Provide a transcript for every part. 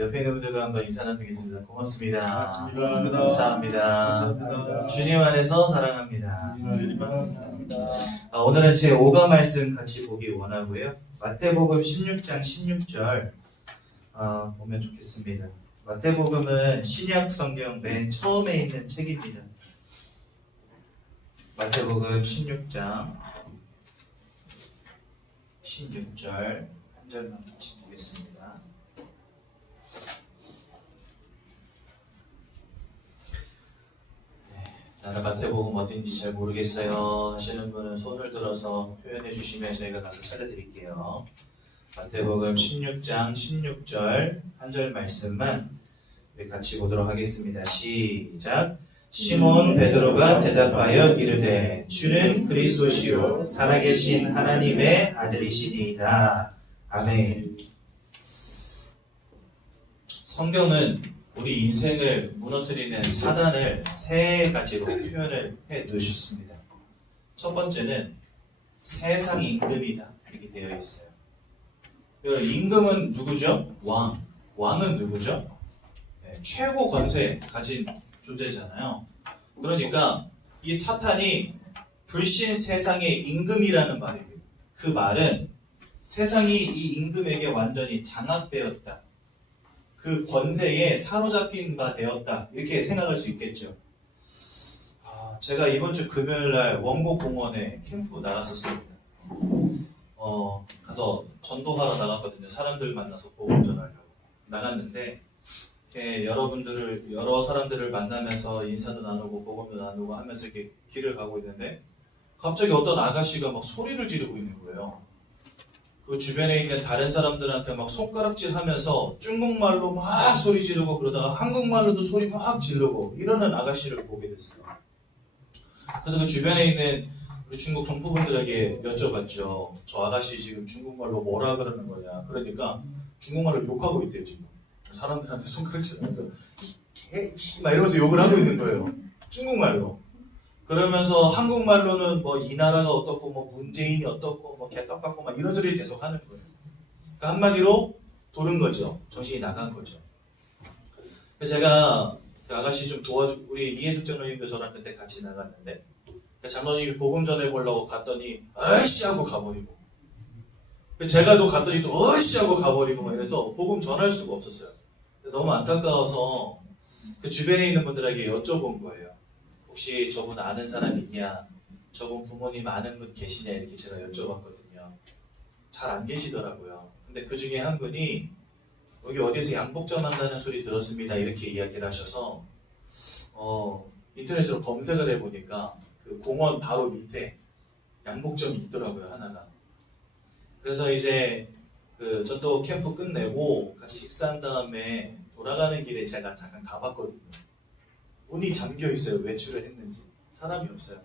옆에 있는 분들과 한번 인사 나누겠습니다. 고맙습니다. 고맙습니다. 감사합니다. 주님 안에서 사랑합니다. 주님 안녕하십니다. 오늘은 제 5가 말씀 같이 보기 원하고요. 마태복음 16장 16절 보면 좋겠습니다. 마태복음은 신약 성경 맨 처음에 있는 책입니다. 마태복음 16장 16절 한 절만 같이 보겠습니다. 나는 마태복음 어딘지 잘 모르겠어요 하시는 분은 손을 들어서 표현해 주시면 저희가 가서 찾아드릴게요. 마태복음 16장 16절 한 절 말씀만 같이 보도록 하겠습니다. 시작. 시몬 베드로가 대답하여 이르되 주는 그리스도시요 살아계신 하나님의 아들이시니이다. 아멘. 성경은 우리 인생을 무너뜨리는 사단을 세 가지로 표현을 해 놓으셨습니다. 첫 번째는 세상 임금이다 이렇게 되어 있어요. 임금은 누구죠? 왕은 누구죠? 최고 권세 가진 존재잖아요. 그러니까 이 사탄이 불신 세상의 임금이라는 말입니다. 그 말은 세상이 이 임금에게 완전히 장악되었다. 그 권세에 사로잡힌 바 되었다. 이렇게 생각할 수 있겠죠. 제가 이번 주 금요일날 원곡공원에 캠프 나갔었습니다. 가서 전도하러 나갔거든요. 사람들 만나서 복음 전하려고 나갔는데 여러 사람들을 만나면서 인사도 나누고 복음도 나누고 하면서 이렇게 길을 가고 있는데 갑자기 어떤 아가씨가 막 소리를 지르고 있는 거예요. 그 주변에 있는 다른 사람들한테 막 손가락질 하면서 중국말로 막 소리 지르고 그러다가 한국말로도 소리 막 지르고 이러는 아가씨를 보게 됐어요. 그래서 그 주변에 있는 우리 중국 동포분들에게 여쭤봤죠. 저 아가씨 지금 중국말로 뭐라 그러는 거냐. 그러니까 중국말을 욕하고 있대요, 지금. 사람들한테 손가락질 하면서 개씨 막 이러면서 욕을 하고 있는 거예요. 중국말로. 그러면서 한국말로는 뭐 이 나라가 어떻고 뭐 문재인이 어떻고 뭐 개떡 같고 막 이런 소리를 계속 하는 거예요. 그러니까 한마디로 도른 거죠. 정신이 나간 거죠. 그래서 제가 그 아가씨 좀 도와주고 우리 이해숙 장로님도 저랑 그때 같이 나갔는데 장로님이 복음 전해보려고 갔더니 어이씨 하고 가버리고 제가 또 갔더니 또 어이씨 하고 가버리고 막 이래서 복음 전할 수가 없었어요. 너무 안타까워서 그 주변에 있는 분들에게 여쭤본 거예요. 혹시 저분 아는 사람 있냐? 저분 부모님 아는 분 계시냐? 이렇게 제가 여쭤봤거든요. 잘 안 계시더라고요. 근데 그 중에 한 분이 여기 어디에서 양복점 한다는 소리 들었습니다. 이렇게 이야기를 하셔서 인터넷으로 검색을 해보니까 그 공원 바로 밑에 양복점이 있더라고요. 하나가. 그래서 이제 저도 캠프 끝내고 같이 식사한 다음에 돌아가는 길에 제가 잠깐 가봤거든요. 문이 잠겨 있어요. 외출을 했는지. 사람이 없어요.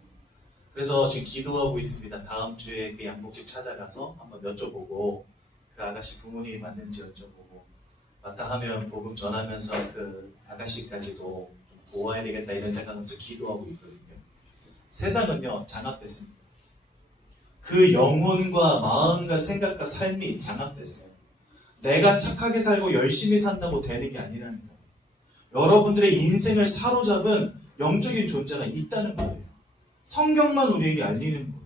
그래서 지금 기도하고 있습니다. 다음 주에 그 양복집 찾아가서 한번 여쭤보고 그 아가씨 부모님이 맞는지 여쭤보고 맞다 하면 복음 전하면서 그 아가씨까지도 좀 도와야 되겠다 이런 생각하면서 기도하고 있거든요. 세상은요 장악됐습니다. 그 영혼과 마음과 생각과 삶이 장악됐어요. 내가 착하게 살고 열심히 산다고 되는 게 아니라는 거예요. 여러분들의 인생을 사로잡은 영적인 존재가 있다는 거예요. 성경만 우리에게 알리는 거예요.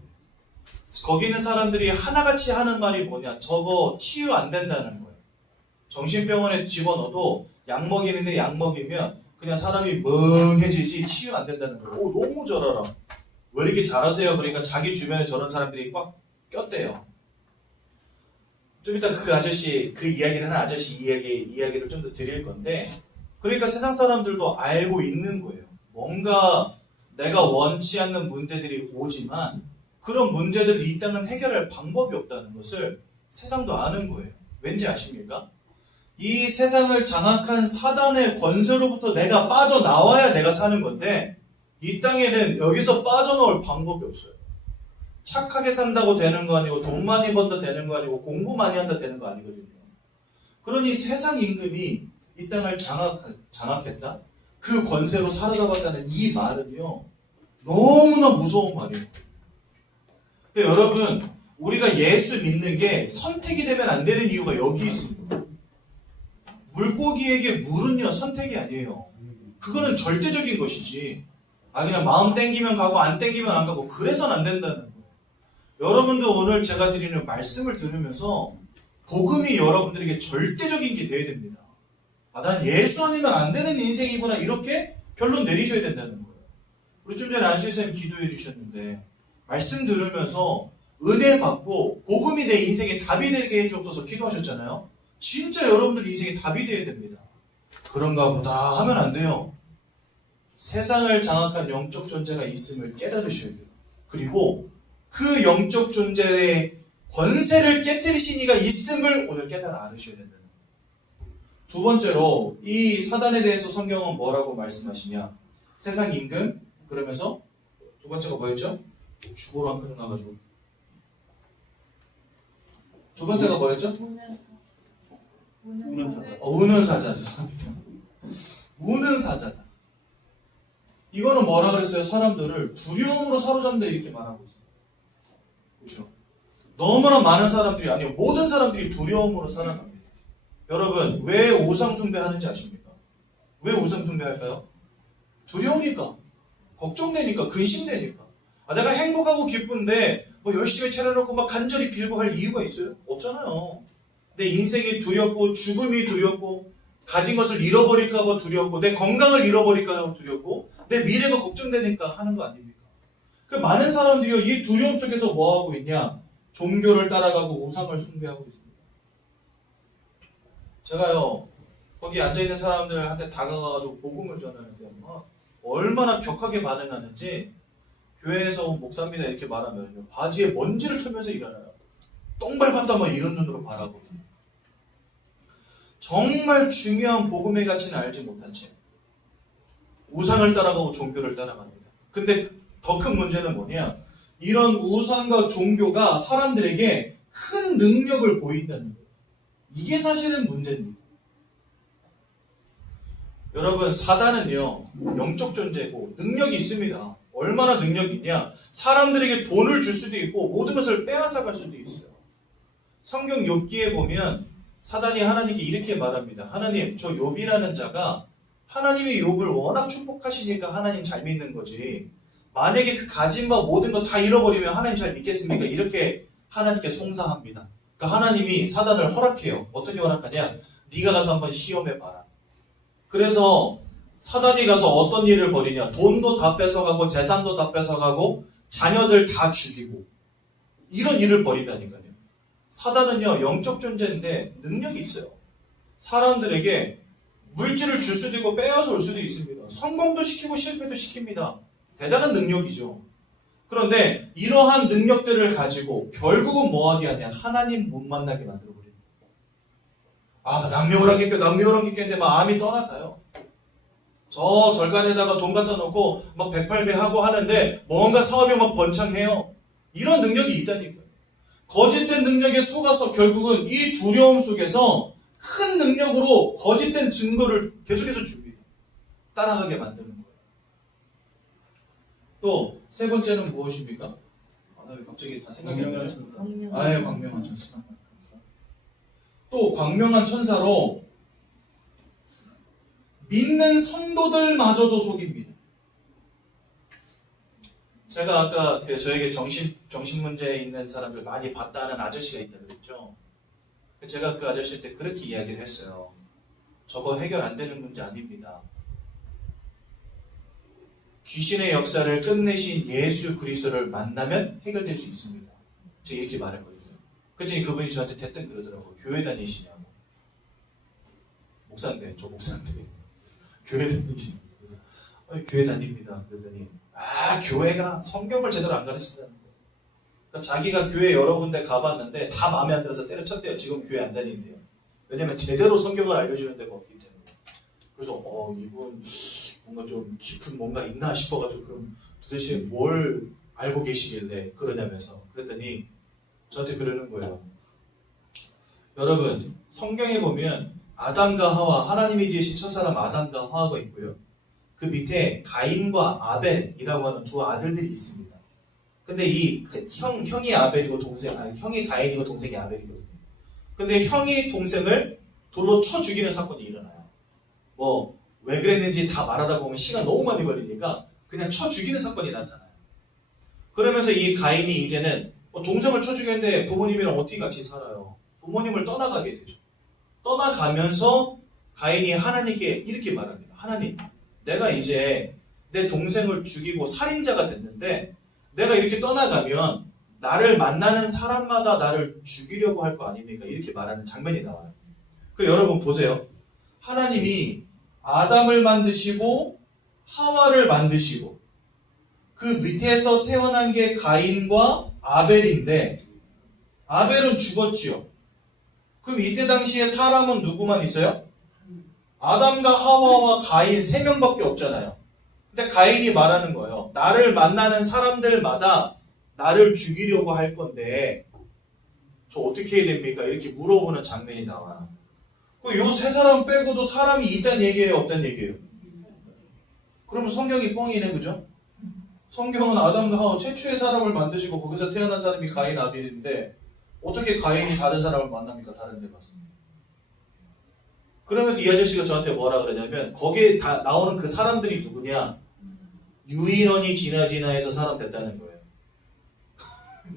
거기 있는 사람들이 하나같이 하는 말이 뭐냐? 저거 치유 안 된다는 거예요. 정신병원에 집어넣어도 약 먹이는데 약 먹이면 그냥 사람이 멍해지지 치유 안 된다는 거예요. 오, 너무 잘 알아. 왜 이렇게 잘하세요? 그러니까 자기 주변에 저런 사람들이 꽉 꼈대요. 좀 이따 그 아저씨, 그 이야기를 하는 아저씨 이야기를 좀 더 드릴 건데 그러니까 세상 사람들도 알고 있는 거예요. 뭔가 내가 원치 않는 문제들이 오지만 그런 문제들을 이 땅은 해결할 방법이 없다는 것을 세상도 아는 거예요. 왠지 아십니까? 이 세상을 장악한 사단의 권세로부터 내가 빠져나와야 내가 사는 건데 이 땅에는 여기서 빠져나올 방법이 없어요. 착하게 산다고 되는 거 아니고 돈 많이 번다 되는 거 아니고 공부 많이 한다 되는 거 아니거든요. 그러니 세상 임금이 이 땅을 장악했다? 그 권세로 사로잡았다는 이 말은요 너무나 무서운 말이에요. 여러분 우리가 예수 믿는 게 선택이 되면 안 되는 이유가 여기 있습니다. 물고기에게 물은요 선택이 아니에요. 그거는 절대적인 것이지. 그냥 마음 땡기면 가고 안 땡기면 안 가고 그래서는 안 된다는 거예요. 여러분도 오늘 제가 드리는 말씀을 들으면서 복음이 여러분들에게 절대적인 게 돼야 됩니다. 난 예수 아니면 안 되는 인생이구나 이렇게 결론 내리셔야 된다는 거예요. 우리 좀 전에 안수희 선생님 기도해 주셨는데 말씀 들으면서 은혜 받고 복음이 내 인생에 답이 되게 해주옵소서 기도하셨잖아요. 진짜 여러분들 인생에 답이 돼야 됩니다. 그런가 보다 하면 안 돼요. 세상을 장악한 영적 존재가 있음을 깨달으셔야 돼요. 그리고 그 영적 존재의 권세를 깨뜨리신 이가 있음을 오늘 깨달아 알으셔야 된다는 거예요. 두 번째로 이 사단에 대해서 성경은 뭐라고 말씀하시냐. 세상 임금 그러면서 두 번째가 뭐였죠? 주보로 한 칸 나가지고 두 번째가 뭐였죠? 우는 사자. 죄송합니다. 우는 사자다. 이거는 뭐라 그랬어요? 사람들을 두려움으로 사로잡는다 이렇게 말하고 있어요. 그렇죠? 너무나 많은 사람들이 아니요 모든 사람들이 두려움으로 살아갑니다. 여러분 왜 우상 숭배하는지 아십니까? 왜 우상 숭배할까요? 두려우니까, 걱정되니까, 근심되니까. 내가 행복하고 기쁜데 뭐 열심히 차려놓고 막 간절히 빌고 할 이유가 있어요? 없잖아요. 내 인생이 두렵고 죽음이 두렵고 가진 것을 잃어버릴까 봐 두렵고 내 건강을 잃어버릴까 봐 두렵고 내 미래가 걱정되니까 하는 거 아닙니까? 그 많은 사람들이 이 두려움 속에서 뭐 하고 있냐? 종교를 따라가고 우상을 숭배하고 있습니다. 제가요 거기 앉아있는 사람들한테 다가가가지고 복음을 전하는데 얼마나 격하게 반응하는지 교회에서 온 목사입니다 이렇게 말하면 바지에 먼지를 털면서 일어나요. 똥 밟았다 막 이런 눈으로 바라보거든요. 정말 중요한 복음의 가치는 알지 못한 채 우상을 따라가고 종교를 따라갑니다. 근데 더 큰 문제는 뭐냐? 이런 우상과 종교가 사람들에게 큰 능력을 보인다는 거예요. 이게 사실은 문제입니다. 여러분 사단은요 영적 존재고 능력이 있습니다. 얼마나 능력이 있냐? 사람들에게 돈을 줄 수도 있고 모든 것을 빼앗아 갈 수도 있어요. 성경 욥기에 보면 사단이 하나님께 이렇게 말합니다. 하나님 저 욥이라는 자가 하나님이 욥을 워낙 축복하시니까 하나님 잘 믿는 거지 만약에 그 가진 바 모든 거 다 잃어버리면 하나님 잘 믿겠습니까? 이렇게 하나님께 송사합니다. 그러니까 하나님이 사단을 허락해요. 어떻게 허락하냐? 네가 가서 한번 시험해봐라. 그래서 사단이 가서 어떤 일을 벌이냐? 돈도 다 뺏어가고 재산도 다 뺏어가고 자녀들 다 죽이고 이런 일을 벌인다니까요. 사단은요 영적 존재인데 능력이 있어요. 사람들에게 물질을 줄 수도 있고 빼앗아 올 수도 있습니다. 성공도 시키고 실패도 시킵니다. 대단한 능력이죠. 그런데 이러한 능력들을 가지고 결국은 뭐하게 하냐? 하나님 못 만나게 만들어버립니다. 낭묘랑객교 했는데 막 암이 떠나가요. 저 절간에다가 돈 갖다 놓고 막 108배 하고 하는데 뭔가 사업이 막 번창해요. 이런 능력이 있다니까요. 거짓된 능력에 속아서 결국은 이 두려움 속에서 큰 능력으로 거짓된 증거를 계속해서 줍니다. 따라가게 만드는 거예요. 또 세 번째는 무엇입니까? 왜 갑자기 다 생각이 안 나죠? 광명한 천사. 또 광명한 천사로 믿는 성도들마저도 속입니다. 제가 아까 저에게 정신 문제 있는 사람들 많이 봤다는 아저씨가 있다고 그랬죠. 제가 그 아저씨한테 그렇게 이야기를 했어요. 저거 해결 안 되는 문제 아닙니다. 귀신의 역사를 끝내신 예수 그리스도를 만나면 해결될 수 있습니다. 제가 이렇게 말했거든요. 그랬더니 그분이 저한테 대뜸 그러더라고요. 교회 다니시냐고. 목사인데, 저 목사인데. 교회 다니시냐고. 그래서 교회 다닙니다. 그러더니 교회가 성경을 제대로 안 가르친다는 거예요. 그러니까 자기가 교회 여러 군데 가봤는데 다 마음에 안 들어서 때려쳤대요. 지금 교회 안 다닌대요. 왜냐면 제대로 성경을 알려주는 데가 없기 때문에. 그래서 이분 뭔가 좀 깊은 뭔가 있나 싶어가지고 그럼 도대체 뭘 알고 계시길래 그러냐면서 그랬더니 저한테 그러는 거예요. 여러분 성경에 보면 아담과 하와 하나님이 지으신 첫사람 아담과 하와가 있고요. 그 밑에 가인과 아벨이라고 하는 두 아들들이 있습니다. 근데 이 형이 아벨이고 형이 가인이고 동생이 아벨이거든요. 근데 형이 동생을 돌로 쳐 죽이는 사건이 일어나요. 뭐 왜 그랬는지 다 말하다 보면 시간 너무 많이 걸리니까 그냥 쳐 죽이는 사건이 나타나요. 그러면서 이 가인이 이제는 동생을 쳐 죽였는데 부모님이랑 어떻게 같이 살아요? 부모님을 떠나가게 되죠. 떠나가면서 가인이 하나님께 이렇게 말합니다. 하나님, 내가 이제 내 동생을 죽이고 살인자가 됐는데 내가 이렇게 떠나가면 나를 만나는 사람마다 나를 죽이려고 할 거 아닙니까? 이렇게 말하는 장면이 나와요. 그 여러분 보세요. 하나님이 아담을 만드시고 하와를 만드시고 그 밑에서 태어난 게 가인과 아벨인데 아벨은 죽었지요. 그럼 이때 당시에 사람은 누구만 있어요? 아담과 하와와 가인 3명밖에 없잖아요. 근데 가인이 말하는 거예요. 나를 만나는 사람들마다 나를 죽이려고 할 건데 저 어떻게 해야 됩니까? 이렇게 물어보는 장면이 나와요. 요 3사람 빼고도 사람이 있다는 얘기예요? 없다는 얘기예요? 그러면 성경이 뻥이네, 그죠? 성경은 아담과 하와 최초의 사람을 만드시고 거기서 태어난 사람이 가인 아벨인데 어떻게 가인이 다른 사람을 만납니까? 다른 데 가서. 그러면서 이 아저씨가 저한테 뭐라 그러냐면 거기에 다 나오는 그 사람들이 누구냐? 유인원이 지나지나 해서 사람 됐다는 거예요.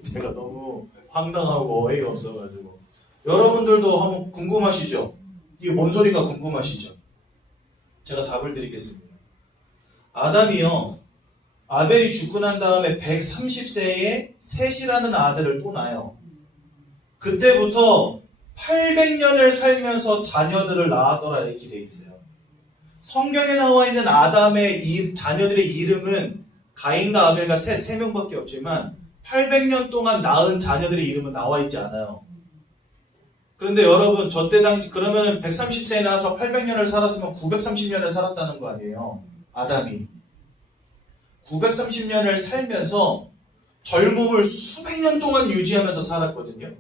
제가 너무 황당하고 어이가 없어가지고. 여러분들도 한번 궁금하시죠? 이게 뭔 소리가 궁금하시죠? 제가 답을 드리겠습니다. 아담이요, 아벨이 죽고 난 다음에 130세에 셋이라는 아들을 또 낳아요. 그때부터 800년을 살면서 자녀들을 낳았더라 이렇게 돼 있어요. 성경에 나와 있는 아담의 자녀들의 이름은 가인과 아벨과 세 명밖에 없지만 800년 동안 낳은 자녀들의 이름은 나와 있지 않아요. 그런데 여러분 저때 당시 그러면 130세에 나와서 800년을 살았으면 930년을 살았다는 거 아니에요. 아담이 930년을 살면서 젊음을 수백 년 동안 유지하면서 살았거든요.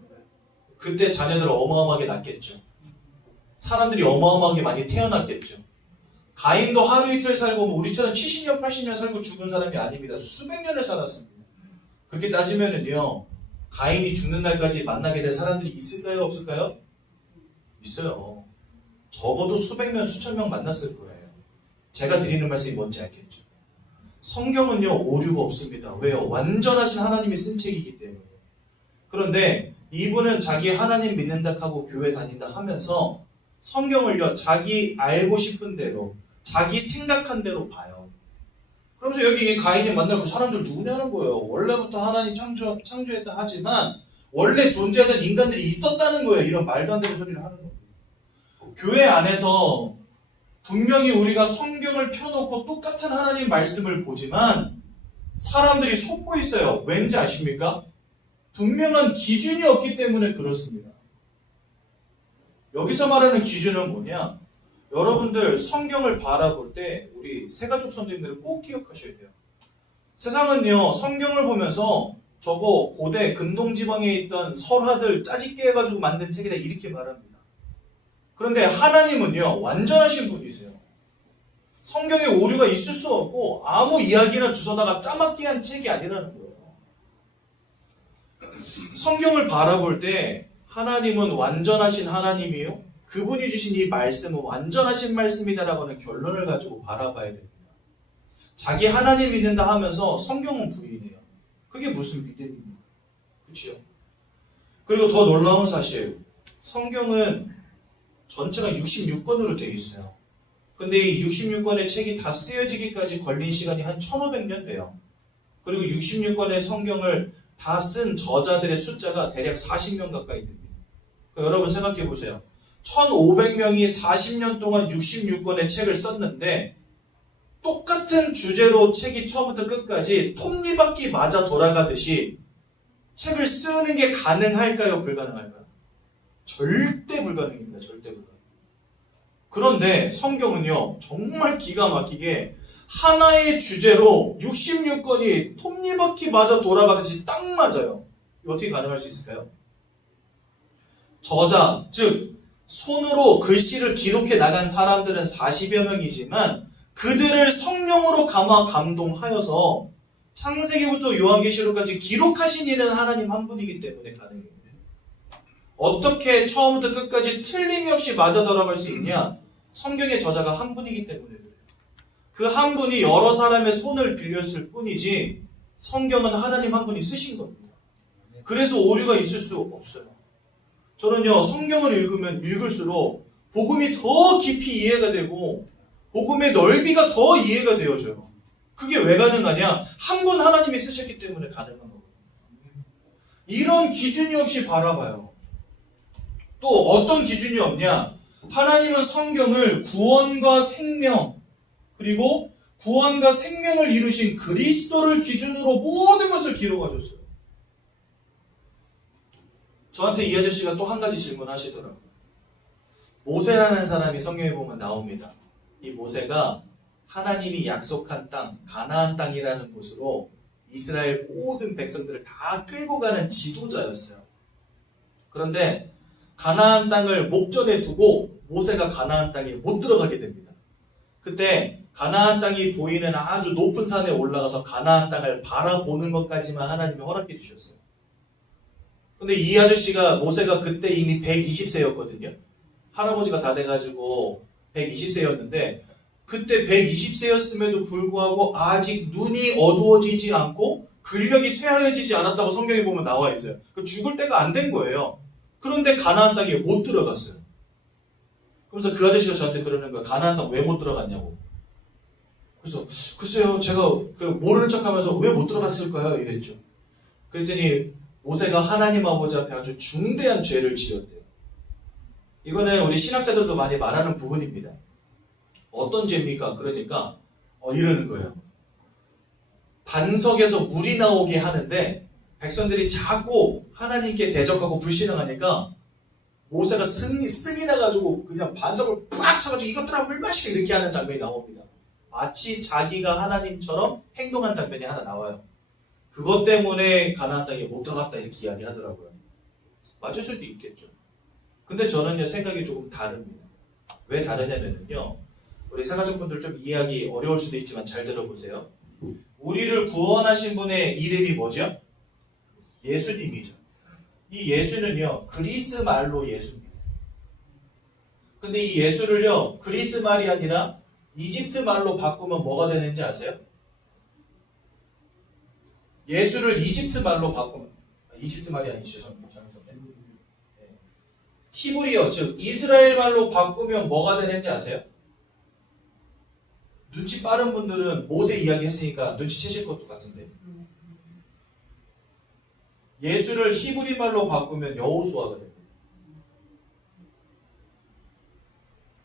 그때 자녀들을 어마어마하게 낳겠죠. 사람들이 어마어마하게 많이 태어났겠죠. 가인도 하루 이틀 살고 우리처럼 70년 80년 살고 죽은 사람이 아닙니다. 수백 년을 살았습니다. 그렇게 따지면은요, 가인이 죽는 날까지 만나게 될 사람들이 있을까요? 없을까요? 있어요. 적어도 수백 명, 수천 명 만났을 거예요. 제가 드리는 말씀이 뭔지 알겠죠? 성경은요, 오류가 없습니다. 왜요? 완전하신 하나님이 쓴 책이기 때문에. 그런데 이분은 자기 하나님 믿는다 하고 교회 다닌다 하면서 성경을요, 자기 알고 싶은 대로, 자기 생각한 대로 봐요. 그러면서 여기 가인이 만날 그 사람들 누구냐는 거예요. 원래부터 하나님 창조했다 하지만 원래 존재하던 인간들이 있었다는 거예요. 이런 말도 안 되는 소리를 하는 거예요. 교회 안에서 분명히 우리가 성경을 펴놓고 똑같은 하나님 말씀을 보지만 사람들이 속고 있어요. 왠지 아십니까? 분명한 기준이 없기 때문에 그렇습니다. 여기서 말하는 기준은 뭐냐? 여러분들 성경을 바라볼 때 우리 새가족 선생님들은 꼭 기억하셔야 돼요. 세상은요, 성경을 보면서 저거 고대 근동지방에 있던 설화들 짜집게 해가지고 만든 책이다 이렇게 말합니다. 그런데 하나님은요, 완전하신 분이세요. 성경에 오류가 있을 수 없고 아무 이야기나 주워다가 짜맞게 한 책이 아니라는 거예요. 성경을 바라볼 때 하나님은 완전하신 하나님이요, 그분이 주신 이 말씀은 완전하신 말씀이다라고 하는 결론을 가지고 바라봐야 됩니다. 자기 하나님 믿는다 하면서 성경은 부인해요. 그게 무슨 믿음입니까? 그렇죠? 그리고 더 놀라운 사실, 성경은 전체가 66권으로 되어 있어요. 근데 이 66권의 책이 다 쓰여지기까지 걸린 시간이 한 1500년 돼요. 그리고 66권의 성경을 다 쓴 저자들의 숫자가 대략 40명 가까이 됩니다. 그러니까 여러분 생각해 보세요. 1500명이 40년 동안 66권의 책을 썼는데 똑같은 주제로 책이 처음부터 끝까지 톱니바퀴 맞아 돌아가듯이 책을 쓰는 게 가능할까요? 불가능할까요? 절대 불가능입니다. 절대 불가능. 그런데 성경은요, 정말 기가 막히게 하나의 주제로 66권이 톱니바퀴 맞아 돌아가듯이 딱 맞아요. 이거 어떻게 가능할 수 있을까요? 저자, 즉 손으로 글씨를 기록해 나간 사람들은 40여 명이지만 그들을 성령으로 감화 감동하여서 창세기부터 요한계시록까지 기록하신 이는 하나님 한 분이기 때문에 가능해요. 어떻게 처음부터 끝까지 틀림없이 맞아 돌아갈 수 있냐? 성경의 저자가 한 분이기 때문에 그래요. 그 한 분이 여러 사람의 손을 빌렸을 뿐이지 성경은 하나님 한 분이 쓰신 겁니다. 그래서 오류가 있을 수 없어요. 저는요, 성경을 읽으면 읽을수록 복음이 더 깊이 이해가 되고 복음의 넓이가 더 이해가 되어져요. 그게 왜 가능하냐? 한 분 하나님이 쓰셨기 때문에 가능한 거예요. 이런 기준이 없이 바라봐요. 또 어떤 기준이 없냐? 하나님은 성경을 구원과 생명, 그리고 구원과 생명을 이루신 그리스도를 기준으로 모든 것을 기록하셨어요. 저한테 이 아저씨가 또 한 가지 질문하시더라고요. 모세라는 사람이 성경에 보면 나옵니다. 이 모세가 하나님이 약속한 땅, 가나안 땅이라는 곳으로 이스라엘 모든 백성들을 다 끌고 가는 지도자였어요. 그런데 가나안 땅을 목전에 두고 모세가 가나안 땅에 못 들어가게 됩니다. 그때 가나안 땅이 보이는 아주 높은 산에 올라가서 가나안 땅을 바라보는 것까지만 하나님이 허락해 주셨어요. 근데 이 아저씨가, 모세가 그때 이미 120세였거든요. 할아버지가 다 돼가지고 120세였는데 그때 120세였음에도 불구하고 아직 눈이 어두워지지 않고 근력이 쇠하여지지 않았다고 성경에 보면 나와 있어요. 죽을 때가 안 된 거예요. 그런데 가나안 땅에 못 들어갔어요. 그래서 그 아저씨가 저한테 그러는 거예요. 가나안 땅 왜 못 들어갔냐고. 그래서 글쎄요, 제가 모르는 척하면서 왜 못 들어갔을까요? 이랬죠. 그랬더니 모세가 하나님 아버지 앞에 아주 중대한 죄를 지었대요. 이거는 우리 신학자들도 많이 말하는 부분입니다. 어떤 죄입니까? 그러니까 이러는 거예요. 반석에서 물이 나오게 하는데 백성들이 자꾸 하나님께 대적하고 불신앙하니까 모세가 승이 나가지고 그냥 반석을 팍 쳐가지고 이것들아 물 마시게 이렇게 하는 장면이 나옵니다. 마치 자기가 하나님처럼 행동한 장면이 하나 나와요. 그것 때문에 가나안 땅에 못 들어갔다 이렇게 이야기하더라고요. 맞을 수도 있겠죠. 근데 저는요, 생각이 조금 다릅니다. 왜 다르냐면요, 우리 사가족분들 좀 이해하기 어려울 수도 있지만 잘 들어보세요. 우리를 구원하신 분의 이름이 뭐죠? 예수님이죠. 이 예수는요, 그리스 말로 예수입니다. 근데 이 예수를요, 그리스 말이 아니라 이집트 말로 바꾸면 뭐가 되는지 아세요? 예수를 이집트 말로 바꾸면, 이집트 말이 아니죠. 죄송합니다. 히브리어, 즉 이스라엘 말로 바꾸면 뭐가 되는지 아세요? 눈치 빠른 분들은 모세 이야기 했으니까 눈치채실 것도 같은데, 예수를 히브리 말로 바꾸면 여호수아가 됩니다.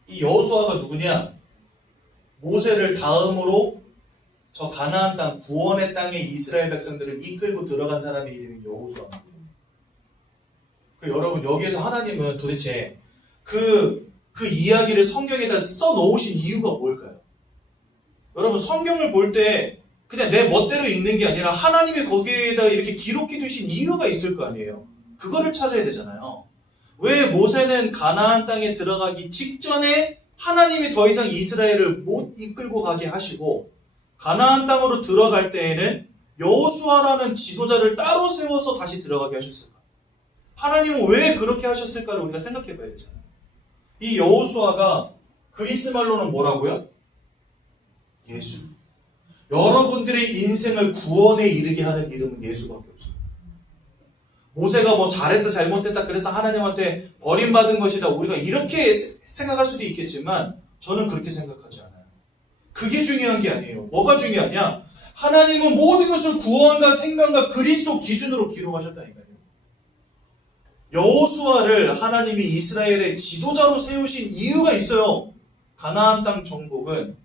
이 여호수아가 누구냐? 모세를 다음으로 저 가나안 땅, 구원의 땅에 이스라엘 백성들을 이끌고 들어간 사람의 이름이 여호수아입니다. 여러분, 여기에서 하나님은 도대체 그 이야기를 성경에다 써 놓으신 이유가 뭘까요? 여러분, 성경을 볼 때 그냥 내 멋대로 읽는 게 아니라 하나님이 거기에다 이렇게 기록해 두신 이유가 있을 거 아니에요. 그거를 찾아야 되잖아요. 왜 모세는 가나안 땅에 들어가기 직전에 하나님이 더 이상 이스라엘을 못 이끌고 가게 하시고 가나안 땅으로 들어갈 때에는 여호수아라는 지도자를 따로 세워서 다시 들어가게 하셨을까? 하나님은 왜 그렇게 하셨을까를 우리가 생각해 봐야 되잖아요. 이 여호수아가 그리스 말로는 뭐라고요? 예수. 여러분들의 인생을 구원에 이르게 하는 이름은 예수밖에 없어요. 모세가 뭐 잘했다 잘못했다 그래서 하나님한테 버림받은 것이다, 우리가 이렇게 생각할 수도 있겠지만 저는 그렇게 생각하지 않아요. 그게 중요한 게 아니에요. 뭐가 중요하냐? 하나님은 모든 것을 구원과 생명과 그리스도 기준으로 기록하셨다니까요. 여호수아를 하나님이 이스라엘의 지도자로 세우신 이유가 있어요. 가나안 땅 정복은,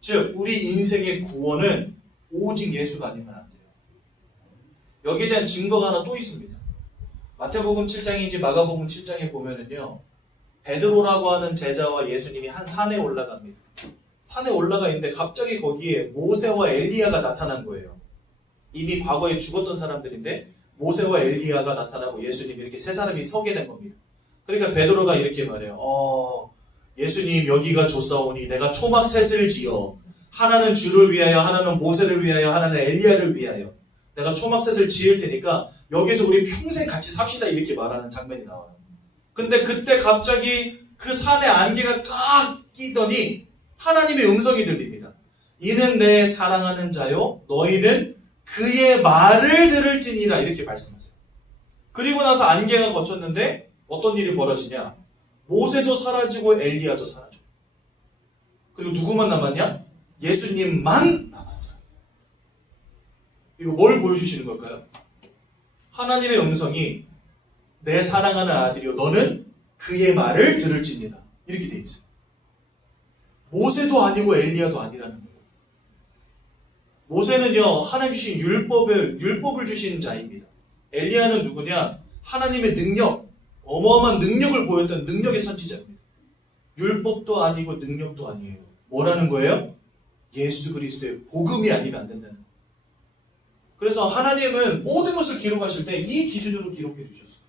즉 우리 인생의 구원은 오직 예수가 아니면 안 돼요. 여기에 대한 증거가 하나 또 있습니다. 마태복음 7장인지 마가복음 7장에 보면은요, 베드로라고 하는 제자와 예수님이 한 산에 올라갑니다. 산에 올라가 있는데 갑자기 거기에 모세와 엘리야가 나타난 거예요. 이미 과거에 죽었던 사람들인데 모세와 엘리야가 나타나고 예수님 이렇게 세 사람이 서게 된 겁니다. 그러니까 베드로가 이렇게 말해요. 예수님, 여기가 좋사오니 내가 초막셋을 지어, 하나는 주를 위하여, 하나는 모세를 위하여, 하나는 엘리야를 위하여 내가 초막셋을 지을 테니까 여기서 우리 평생 같이 삽시다, 이렇게 말하는 장면이 나와요. 근데 그때 갑자기 그 산에 안개가 꽉 끼더니 하나님의 음성이 들립니다. 이는 내 사랑하는 자요 너희는 그의 말을 들을지니라 이렇게 말씀하세요. 그리고 나서 안개가 걷혔는데 어떤 일이 벌어지냐? 모세도 사라지고 엘리야도 사라져. 그리고 누구만 남았냐? 예수님만 남았어요. 이거 뭘 보여주시는 걸까요? 하나님의 음성이 내 사랑하는 아들이요 너는 그의 말을 들을지니라 이렇게 돼 있어요. 모세도 아니고 엘리야도 아니라는 거예요. 모세는요 하나님 주신 율법을 주신 자입니다. 엘리야는 누구냐? 하나님의 능력, 어마어마한 능력을 보였던 능력의 선지자입니다. 율법도 아니고 능력도 아니에요. 뭐라는 거예요? 예수 그리스도의 복음이 아니면 안 된다는 거예요. 그래서 하나님은 모든 것을 기록하실 때 이 기준으로 기록해 두셨어요.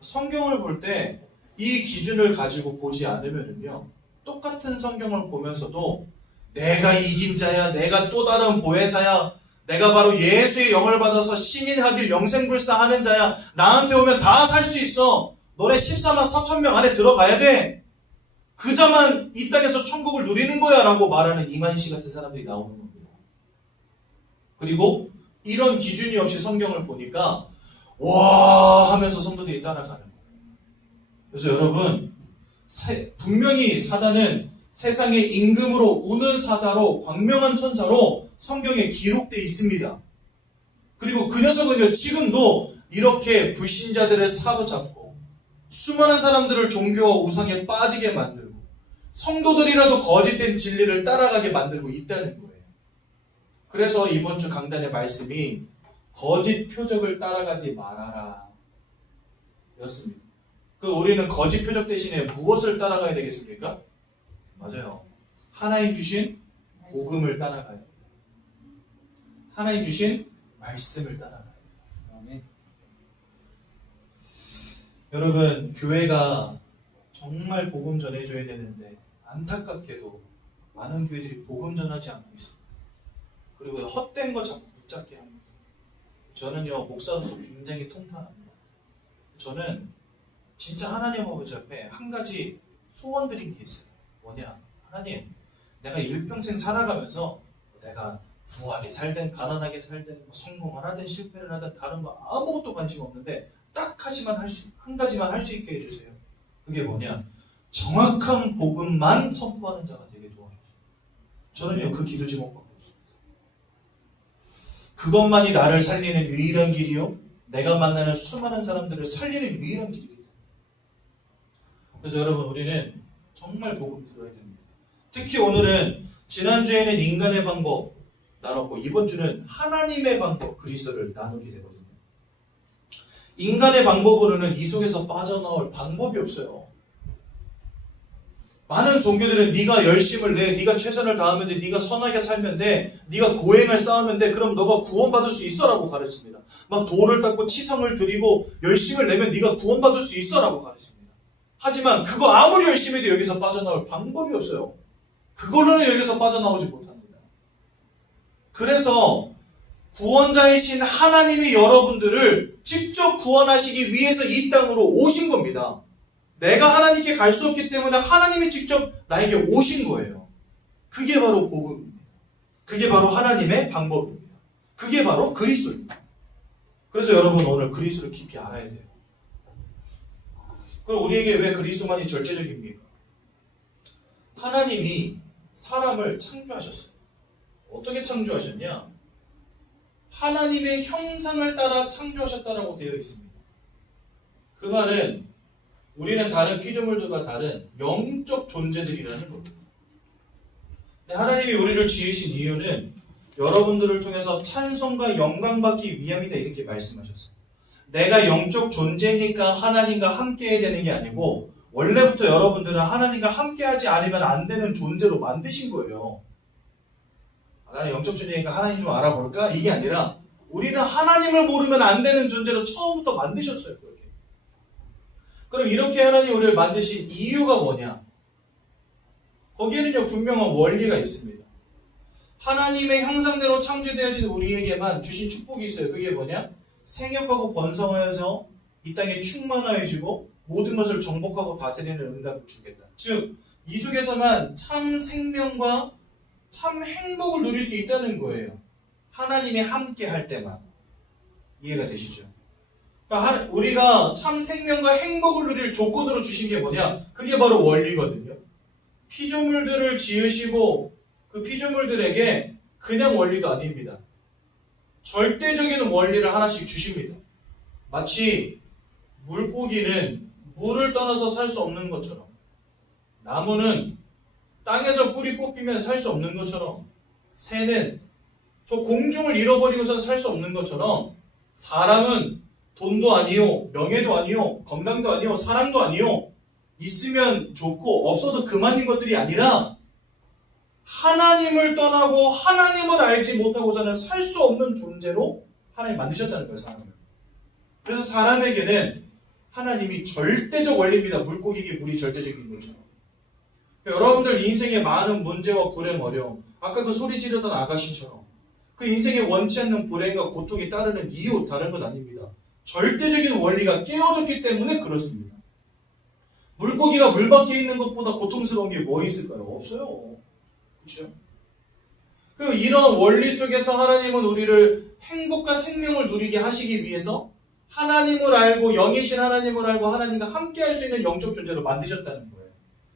성경을 볼 때 이 기준을 가지고 보지 않으면요 똑같은 성경을 보면서도 내가 이긴 자야, 내가 또 다른 보혜사야, 내가 바로 예수의 영을 받아서 신인하길 영생불사하는 자야, 나한테 오면 다 살 수 있어, 너네 14만 4천 명 안에 들어가야 돼, 그 자만 이 땅에서 천국을 누리는 거야 라고 말하는 이만희 같은 사람들이 나오는 겁니다. 그리고 이런 기준이 없이 성경을 보니까 와 하면서 성도들이 따라가는 거예요. 그래서 여러분 분명히 사단은 세상의 임금으로 우는 사자로 광명한 천사로 성경에 기록되어 있습니다. 그리고 그 녀석은요 지금도 이렇게 불신자들을 사로잡고 수많은 사람들을 종교와 우상에 빠지게 만들고 성도들이라도 거짓된 진리를 따라가게 만들고 있다는 거예요. 그래서 이번 주 강단의 말씀이 거짓 표적을 따라가지 말아라 였습니다. 우리는 거짓 표적 대신에 무엇을 따라가야 되겠습니까? 맞아요. 하나님 주신 복음을 따라가야 돼요. 하나님 주신 말씀을 따라가야 돼요. 여러분, 교회가 정말 복음 전해줘야 되는데 안타깝게도 많은 교회들이 복음 전하지 않고 있습니다. 그리고 헛된 거 자꾸 붙잡게 합니다. 저는요 목사로서 굉장히 통탄합니다. 저는 진짜 하나님 아버지 앞에 한 가지 소원드린 게 있어요. 뭐냐? 하나님, 내가 일평생 살아가면서 내가 부하게 살든 가난하게 살든 성공을 하든 실패를 하든 다른 거 아무것도 관심 없는데 딱 한 가지만 할 수 있게 해주세요. 그게 뭐냐? 정확한 복음만 선포하는 자가 되게 도와주세요. 저는요 그 기도 제목밖에 없습니다. 그것만이 나를 살리는 유일한 길이요 내가 만나는 수많은 사람들을 살리는 유일한 길이기 때문에. 그래서 여러분 우리는 정말 복음 들어야 됩니다. 특히 오늘은 지난주에는 인간의 방법 나눴고 이번 주는 하나님의 방법 그리스도를 나누게 되거든요. 인간의 방법으로는 이 속에서 빠져나올 방법이 없어요. 많은 종교들은 네가 열심을 내, 네가 최선을 다하면 돼, 네가 선하게 살면 돼, 네가 고행을 쌓으면 돼, 그럼 너가 구원받을 수 있어라고 가르칩니다. 막 돌을 닦고 치성을 드리고 열심을 내면 네가 구원받을 수 있어라고 가르칩니다. 하지만 그거 아무리 열심히 해도 여기서 빠져나올 방법이 없어요. 그걸로는 여기서 빠져나오지 못합니다. 그래서 구원자이신 하나님이 여러분들을 직접 구원하시기 위해서 이 땅으로 오신 겁니다. 내가 하나님께 갈 수 없기 때문에 하나님이 직접 나에게 오신 거예요. 그게 바로 복음입니다. 그게 바로 하나님의 방법입니다. 그게 바로 그리스도입니다. 그래서 여러분 오늘 그리스도를 깊이 알아야 돼요. 그럼 우리에게 왜 그리스도만이 절대적입니까? 하나님이 사람을 창조하셨어요. 어떻게 창조하셨냐? 하나님의 형상을 따라 창조하셨다라고 되어 있습니다. 그 말은 우리는 다른 피조물들과 다른 영적 존재들이라는 겁니다. 하나님이 우리를 지으신 이유는 여러분들을 통해서 찬송과 영광받기 위함이다 이렇게 말씀하셨어요. 내가 영적 존재니까 하나님과 함께해야 되는 게 아니고 원래부터 여러분들은 하나님과 함께하지 않으면 안 되는 존재로 만드신 거예요. 나는 영적 존재니까 하나님 좀 알아볼까? 이게 아니라 우리는 하나님을 모르면 안 되는 존재로 처음부터 만드셨어요. 그렇게. 그럼 이렇게 하나님 우리를 만드신 이유가 뭐냐? 거기에는요 분명한 원리가 있습니다. 하나님의 형상대로 창조되어진 우리에게만 주신 축복이 있어요. 그게 뭐냐? 생육하고 번성하여서 이 땅에 충만하여지고 모든 것을 정복하고 다스리는 응답을 주겠다. 즉, 이 속에서만 참 생명과 참 행복을 누릴 수 있다는 거예요. 하나님이 함께 할 때만. 이해가 되시죠? 그러니까 우리가 참 생명과 행복을 누릴 조건으로 주신 게 뭐냐? 그게 바로 원리거든요. 피조물들을 지으시고 그 피조물들에게 그냥 원리도 아닙니다. 절대적인 원리를 하나씩 주십니다. 마치 물고기는 물을 떠나서 살 수 없는 것처럼, 나무는 땅에서 뿌리 뽑히면 살 수 없는 것처럼, 새는 저 공중을 잃어버리고선 살 수 없는 것처럼, 사람은 돈도 아니요, 명예도 아니요, 건강도 아니요, 사랑도 아니요, 있으면 좋고 없어도 그만인 것들이 아니라 하나님을 떠나고 하나님을 알지 못하고서는 살 수 없는 존재로 하나님 만드셨다는 거예요, 사람을. 그래서 사람에게는 하나님이 절대적 원리입니다. 물고기에게 물이 절대적인 것처럼. 여러분들 인생의 많은 문제와 불행, 어려움, 아까 그 소리 지르던 아가씨처럼 그 인생에 원치 않는 불행과 고통이 따르는 이유 다른 것 아닙니다. 절대적인 원리가 깨어졌기 때문에 그렇습니다. 물고기가 물 밖에 있는 것보다 고통스러운 게 뭐 있을까요? 없어요. 그렇죠? 이런 원리 속에서 하나님은 우리를 행복과 생명을 누리게 하시기 위해서 하나님을 알고 영이신 하나님을 알고 하나님과 함께 할 수 있는 영적 존재로 만드셨다는 거예요.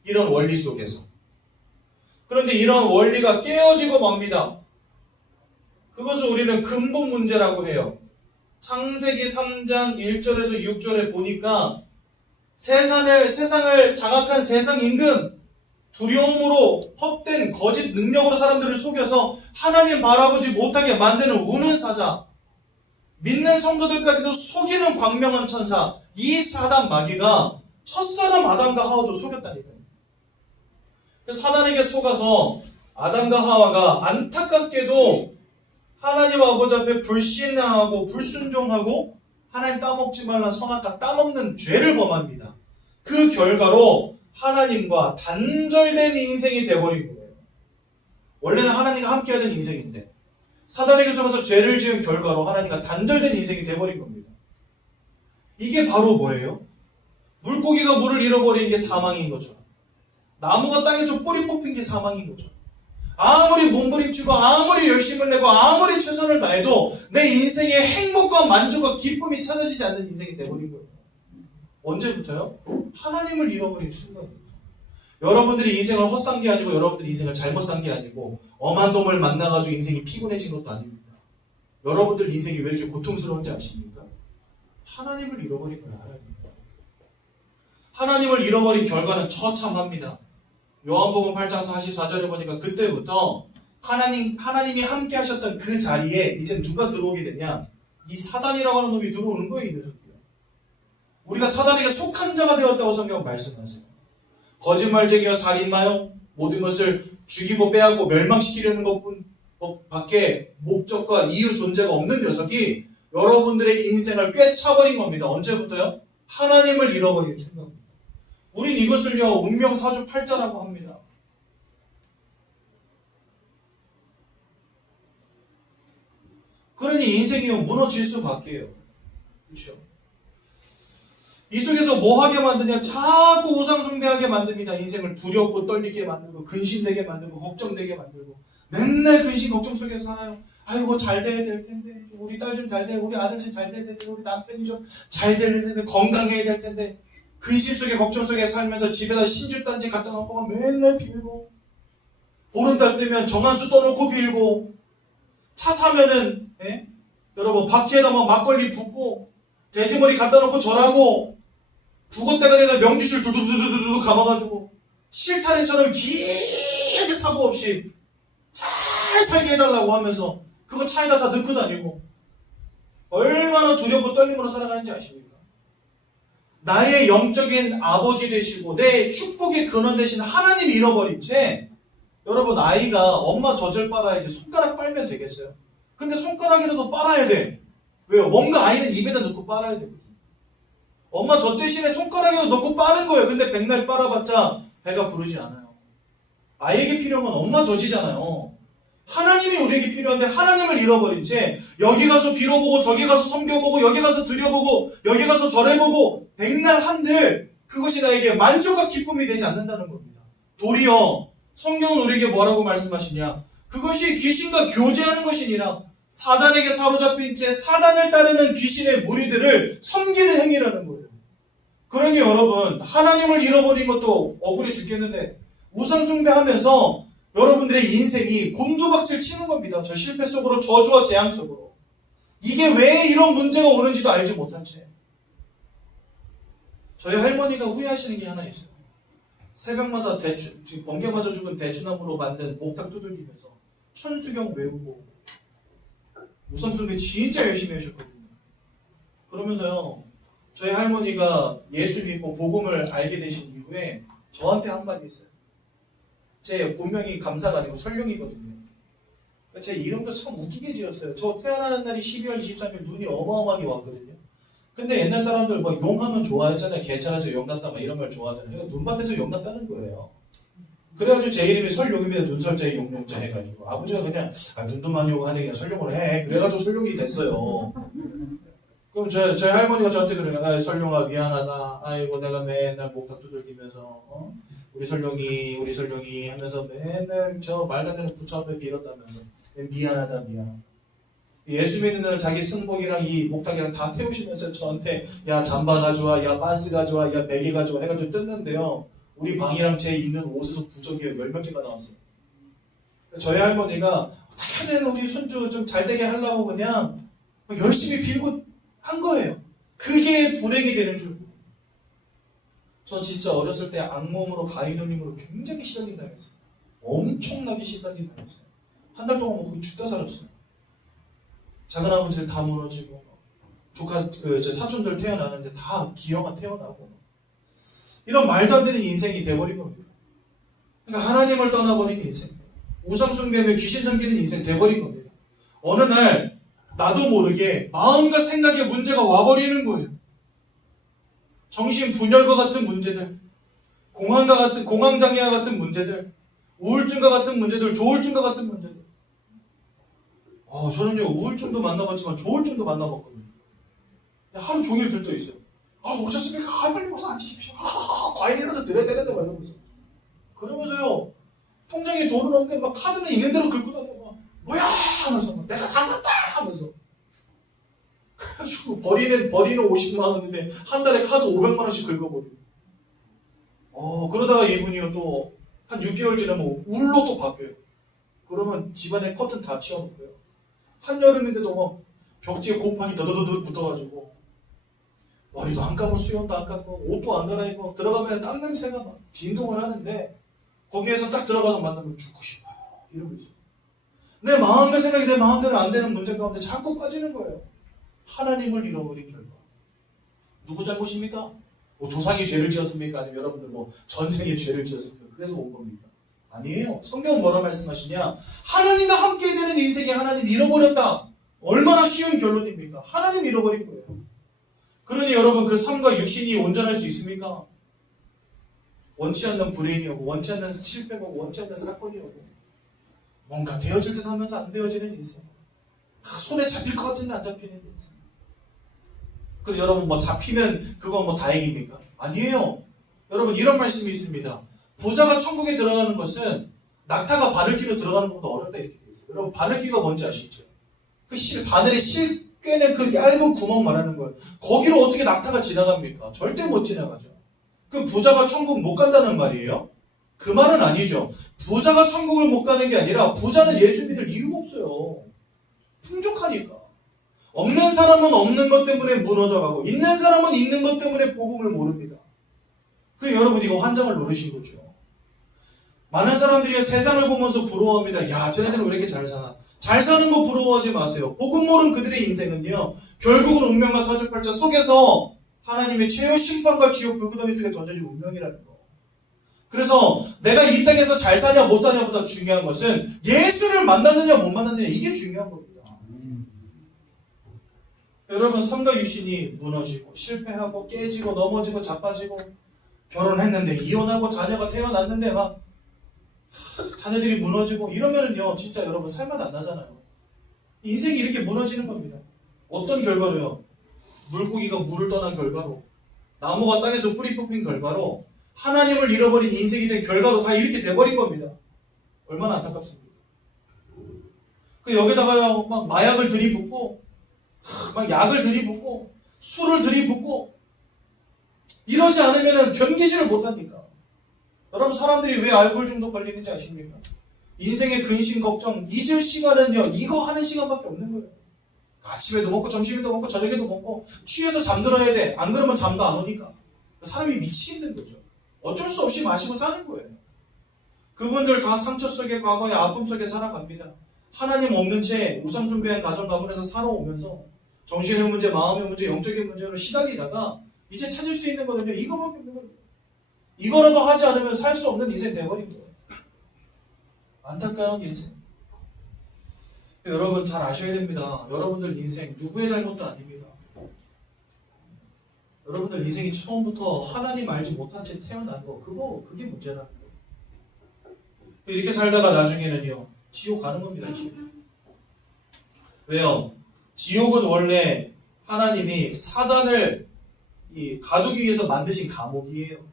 이런 원리 속에서. 그런데 이런 원리가 깨어지고 맙니다. 그것을 우리는 근본 문제라고 해요. 창세기 3장 1절에서 6절에 보니까 세상을 장악한 세상 임금, 두려움으로 헛된 거짓 능력으로 사람들을 속여서 하나님 바라보지 못하게 만드는 우는 사자, 믿는 성도들까지도 속이는 광명한 천사, 이 사단 마귀가 첫사람 아담과 하와도 속였다니까요. 사단에게 속아서 아담과 하와가 안타깝게도 하나님 아버지 앞에 불신하고 불순종하고 하나님 따먹지 말라 선악과 따먹는 죄를 범합니다. 그 결과로 하나님과 단절된 인생이 되어버린 거예요. 원래는 하나님과 함께 하던 인생인데 사단에게 속아서 죄를 지은 결과로 하나님과 단절된 인생이 되어버린 겁니다. 이게 바로 뭐예요? 물고기가 물을 잃어버린 게 사망인 거죠. 나무가 땅에서 뿌리 뽑힌 게 사망인 거죠. 아무리 몸부림치고 아무리 열심을 내고 아무리 최선을 다해도 내 인생의 행복과 만족과 기쁨이 찾아지지 않는 인생이 되어버린 거예요. 언제부터요? 하나님을 잃어버린 순간입니다. 여러분들이 인생을 헛산 게 아니고 여러분들이 인생을 잘못 산 게 아니고 엄한 놈을 만나가지고 인생이 피곤해진 것도 아닙니다. 여러분들 인생이 왜 이렇게 고통스러운지 아십니까? 하나님을 잃어버린 거예요. 하나님을 잃어버린 결과는 처참합니다. 요한복음 8장 44절에 보니까 그때부터 하나님이 함께 하셨던 그 자리에 이제 누가 들어오게 되냐? 이 사단이라고 하는 놈이 들어오는 거예요, 이 녀석이요. 우리가 사단에게 속한 자가 되었다고 성경은 말씀하세요. 거짓말쟁이와 살인마요, 모든 것을 죽이고 빼앗고 멸망시키려는 것밖에 목적과 이유 존재가 없는 녀석이 여러분들의 인생을 꿰차버린 겁니다. 언제부터요? 하나님을 잃어버린 순간입니다. 우린 이것을요 운명사주팔자라고 합니다. 그러니 인생이요 무너질 수밖에요. 그렇죠? 이 속에서 뭐 하게 만드냐? 자꾸 우상숭배하게 만듭니다. 인생을 두렵고 떨리게 만들고 근심되게 만들고 걱정되게 만들고 맨날 근심 걱정 속에 살아요. 아이고 잘 돼야 될 텐데, 우리 딸 좀 잘 돼, 우리 아들 좀 잘 돼야 될 텐데, 우리 남편이 좀 잘 돼야 될 텐데, 건강해야 될 텐데, 근심 속에 걱정 속에 살면서 집에다 신주단지 갖다 놓고 맨날 빌고, 보름달 뜨면 정한수 떠놓고 빌고, 차 사면은 여러분 바퀴에다 막걸리 붓고 돼지머리 갖다 놓고 절하고 북어대가리에다 명주실 두두두두두 감아가지고 실타래처럼 길게 사고 없이 잘 살게 해달라고 하면서 그거 차에다 다 넣고 다니고 얼마나 두렵고 떨림으로 살아가는지 아십니까? 나의 영적인 아버지 되시고 내 축복의 근원 되신 하나님 잃어버린 채 여러분 아이가 엄마 젖을 빨아야지 손가락 빨면 되겠어요? 근데 손가락이라도 빨아야 돼. 왜요? 뭔가 아이는 입에다 넣고 빨아야 되거든요. 엄마 젖 대신에 손가락에도 넣고 빠는 거예요. 근데 백날 빨아봤자 배가 부르지 않아요. 아이에게 필요한 건 엄마 젖이잖아요. 하나님이 우리에게 필요한데 하나님을 잃어버린 채 여기 가서 빌어보고 저기 가서 섬겨보고 여기 가서 드려보고 여기 가서 절해보고 백날 한들 그것이 나에게 만족과 기쁨이 되지 않는다는 겁니다. 도리어 성경은 우리에게 뭐라고 말씀하시냐? 그것이 귀신과 교제하는 것이니라. 사단에게 사로잡힌 채 사단을 따르는 귀신의 무리들을 섬기는 행위라는 거예요. 그러니 여러분, 하나님을 잃어버린 것도 억울해 죽겠는데 우상숭배하면서 여러분들의 인생이 곤두박질 치는 겁니다. 저 실패 속으로, 저주와 재앙 속으로. 이게 왜 이런 문제가 오는지도 알지 못한 채. 저희 할머니가 후회하시는 게 하나 있어요. 새벽마다 지금 번개 맞아 죽은 대추나무로 만든 목탁 두들기면서 천수경 외우고 우상숭배 진짜 열심히 하셨거든요. 그러면서요, 저희 할머니가 예수 믿고 복음을 알게 되신 이후에 저한테 한 말이 있어요. 제 본명이 감사가 아니고 설룡이거든요. 제 이름도 참 웃기게 지었어요. 저 태어나는 날이 12월 23일 눈이 어마어마하게 왔거든요. 근데 옛날 사람들 막 용하면 좋아했잖아요. 개천에서 용났다 막 이런 말 좋아하잖아요. 눈밭에서 용났다는 거예요. 그래가지고 제 이름이 설룡입니다. 눈설자에 용용자 해가지고 아버지가 그냥 눈도 많이 오고 하니 그냥 설룡을 해. 그래가지고 설룡이 됐어요. 그럼 저희 할머니가 저한테 그래요. 아, 설룡아 미안하다. 아이고 내가 맨날 목탁 두들기면서 우리 설룡이 하면서 맨날 저 말도 안 되는 부처 앞에 빌었다면서 미안하다 미안. 예수 믿는 날 자기 승복이랑 이 목탁이랑 다 태우시면서 저한테 야 잠바 가져와, 야 반스 가져와, 야 베개 가져와 해가지고 뜯는데요. 우리 방이랑 제 입는 옷에서 부적이요 10몇 개가 나왔어요. 저희 할머니가 어떻게든 우리 손주 좀 잘되게 하려고 그냥 열심히 빌고 한 거예요. 그게 불행이 되는 줄. 저 진짜 어렸을 때 악몽으로 가위놀림으로 굉장히 시달린 당했어요. 엄청나게 시달린 당했어요. 한 달 동안 거기 죽다 살았어요. 작은 아버지들 다 무너지고 조카 제 사촌들 태어나는데 다 기형아 태어나고 이런 말도 안 되는 인생이 돼버린 겁니다. 그러니까 하나님을 떠나버린 인생, 우상숭배하며 귀신 섬기는 인생 돼버린 겁니다. 어느 날 나도 모르게 마음과 생각에 문제가 와버리는 거예요. 정신분열과 같은 문제들, 공황장애와 같은 문제들, 우울증과 같은 문제들, 조울증과 같은 문제들. 저는요, 우울증도 만나봤지만 조울증도 만나봤거든요. 하루 종일 들떠 있어요. 오셨습니까? 빨리 와서 앉으십시오. 과일이라도 드려야 되는데, 막 이러면서. 그러면서요, 통장에 돈은 없는데, 막 카드는 있는 대로 긁고 다니고, 뭐야! 하면서, 내가 샀다! 하면서. 그래가지고, 버리는 50만원인데, 한 달에 카드 500만원씩 긁어버리고. 그러다가 이분이요, 또, 한 6개월 지나면 울로 또 바뀌어요. 그러면 집안에 커튼 다 치워놓고요. 한여름인데도 막 벽지에 곰팡이 더더더더 붙어가지고 머리도 안 감고 수염도 안 감고 옷도 안 갈아입고 들어가면 땀 냄새가 막 진동을 하는데 거기에서 딱 들어가서 만나면 죽고 싶어요. 이러고 있어요. 내 마음과 생각이 내 마음대로 안 되는 문제 가운데 자꾸 빠지는 거예요. 하나님을 잃어버린 결과. 누구 잘못입니까? 조상이 죄를 지었습니까? 아니면 여러분들 전생에 죄를 지었습니까? 그래서 온 겁니까? 아니에요. 성경은 뭐라 말씀하시냐? 하나님과 함께 되는 인생에 하나님 잃어버렸다. 얼마나 쉬운 결론입니까? 하나님 잃어버린 거예요. 그러니 여러분 그 삶과 육신이 온전할 수 있습니까? 원치 않는 불행이 오고 원치 않는 실패가 오고 원치 않는 사건이 오고 뭔가 되어질 듯 하면서 안 되어지는 인생. 손에 잡힐 것 같은데 안 잡히는 인생. 그리고 여러분 잡히면 그건 다행입니까? 아니에요. 여러분 이런 말씀이 있습니다. 부자가 천국에 들어가는 것은 낙타가 바늘기로 들어가는 것보다 어렵다 이렇게 되어 있어요. 여러분 바늘기가 뭔지 아시죠? 바늘에 실 꿰는 그 얇은 구멍 말하는 거예요. 거기로 어떻게 낙타가 지나갑니까? 절대 못 지나가죠. 그 부자가 천국 못 간다는 말이에요? 그 말은 아니죠. 부자가 천국을 못 가는 게 아니라 부자는 예수 믿을 이유가 없어요. 풍족하니까. 없는 사람은 없는 것 때문에 무너져가고 있는 사람은 있는 것 때문에 복음을 모릅니다. 그리고 여러분 이거 환장을 노리신 거죠. 많은 사람들이 세상을 보면서 부러워합니다. 야, 쟤네들은 왜 이렇게 잘 사나? 잘 사는 거 부러워하지 마세요. 복음 모른 그들의 인생은요, 결국은 운명과 사주팔자 속에서 하나님의 최후 심판과 지옥 불구덩이 속에 던져진 운명이라는 거. 그래서 내가 이 땅에서 잘 사냐 못 사냐보다 중요한 것은 예수를 만나느냐 못 만나느냐 이게 중요한 겁니다. 여러분 삶과 육신이 무너지고 실패하고 깨지고 넘어지고 자빠지고 결혼했는데 이혼하고 자녀가 태어났는데 막 자녀들이 무너지고 이러면은요, 진짜 여러분 살맛 안 나잖아요. 인생이 이렇게 무너지는 겁니다. 어떤 결과로요? 물고기가 물을 떠난 결과로, 나무가 땅에서 뿌리 뽑힌 결과로, 하나님을 잃어버린 인생이 된 결과로 다 이렇게 돼버린 겁니다. 얼마나 안타깝습니까? 여기다가요, 막 마약을 들이붓고, 막 약을 들이붓고, 술을 들이붓고, 이러지 않으면 견디지를 못합니까? 여러분, 사람들이 왜 알코올 중독 걸리는지 아십니까? 인생의 근심, 걱정, 잊을 시간은요, 이거 하는 시간밖에 없는 거예요. 아침에도 먹고, 점심에도 먹고, 저녁에도 먹고, 취해서 잠들어야 돼. 안 그러면 잠도 안 오니까. 사람이 미치는 거죠. 어쩔 수 없이 마시고 사는 거예요. 그분들 다 상처 속에, 과거의 아픔 속에 살아갑니다. 하나님 없는 채 우상숭배한 가정 가문에서 살아오면서 정신의 문제, 마음의 문제, 영적인 문제로 시달리다가 이제 찾을 수 있는 거는요, 이거밖에 없는 거예요. 이거라도 하지 않으면 살 수 없는 인생 돼버린 거예요. 안타까운 인생. 여러분 잘 아셔야 됩니다. 여러분들 인생 누구의 잘못도 아닙니다. 여러분들 인생이 처음부터 하나님 알지 못한 채 태어난 거, 그게 문제라는 거예요. 이렇게 살다가 나중에는요, 지옥 가는 겁니다. 지옥. 왜요? 지옥은 원래 하나님이 사단을 가두기 위해서 만드신 감옥이에요.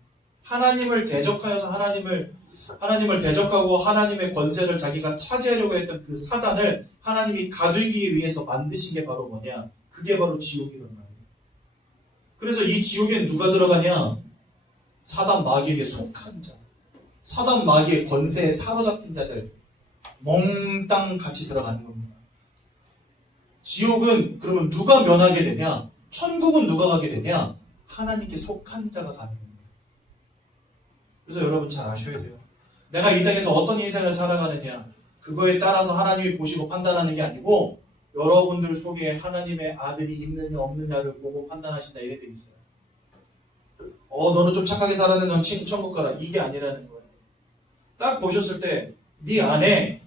하나님을 대적하여서 하나님을 대적하고 하나님의 권세를 자기가 차지하려고 했던 그 사단을 하나님이 가두기 위해서 만드신 게 바로 뭐냐? 그게 바로 지옥이란 말이에요. 그래서 이 지옥엔 누가 들어가냐? 사단 마귀에게 속한 자, 사단 마귀의 권세에 사로잡힌 자들, 몽땅 같이 들어가는 겁니다. 지옥은 그러면 누가 면하게 되냐? 천국은 누가 가게 되냐? 하나님께 속한 자가 가는 겁니다. 그래서 여러분 잘 아셔야 돼요. 내가 이 땅에서 어떤 인생을 살아가느냐, 그거에 따라서 하나님이 보시고 판단하는 게 아니고 여러분들 속에 하나님의 아들이 있느냐 없느냐를 보고 판단하신다, 이렇게 돼 있어요. 너는 좀 착하게 살았네, 넌 천국 가라, 이게 아니라는 거예요. 딱 보셨을 때 네 안에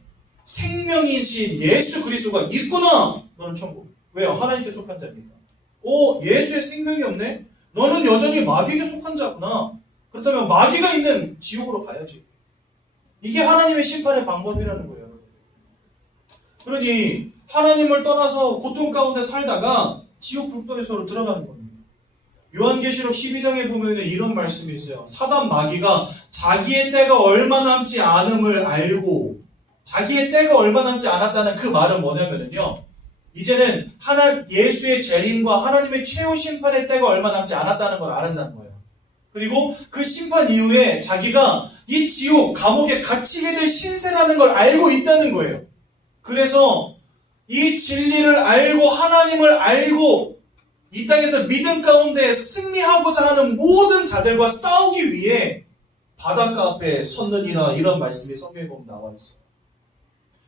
생명이신 예수 그리스도가 있구나, 너는 천국. 왜요? 하나님께 속한 자입니다. 예수의 생명이 없네? 너는 여전히 마귀에게 속한 자구나. 그렇다면 마귀가 있는 지옥으로 가야지. 이게 하나님의 심판의 방법이라는 거예요. 그러니 하나님을 떠나서 고통 가운데 살다가 지옥 불도에서 들어가는 겁니다. 요한계시록 12장에 보면 이런 말씀이 있어요. 사단 마귀가 자기의 때가 얼마 남지 않음을 알고, 자기의 때가 얼마 남지 않았다는 그 말은 뭐냐면요, 이제는 예수의 재림과 하나님의 최후 심판의 때가 얼마 남지 않았다는 걸 알았다는 거예요. 그리고 그 심판 이후에 자기가 이 지옥, 감옥에 갇히게 될 신세라는 걸 알고 있다는 거예요. 그래서 이 진리를 알고 하나님을 알고 이 땅에서 믿음 가운데 승리하고자 하는 모든 자들과 싸우기 위해 바닷가 앞에 섰느니라, 이런 말씀이 성경에 보면 나와 있어요.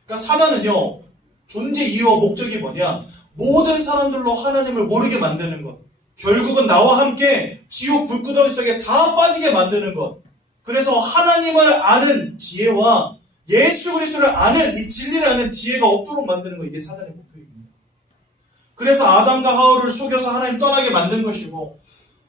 그러니까 사단은요, 존재 이유와 목적이 뭐냐? 모든 사람들로 하나님을 모르게 만드는 것. 결국은 나와 함께 지옥 불구덩이 속에 다 빠지게 만드는 것. 그래서 하나님을 아는 지혜와 예수 그리스도를 아는, 이 진리를 아는 지혜가 없도록 만드는 것, 이게 사단의 목표입니다. 그래서 아담과 하와를 속여서 하나님 떠나게 만든 것이고,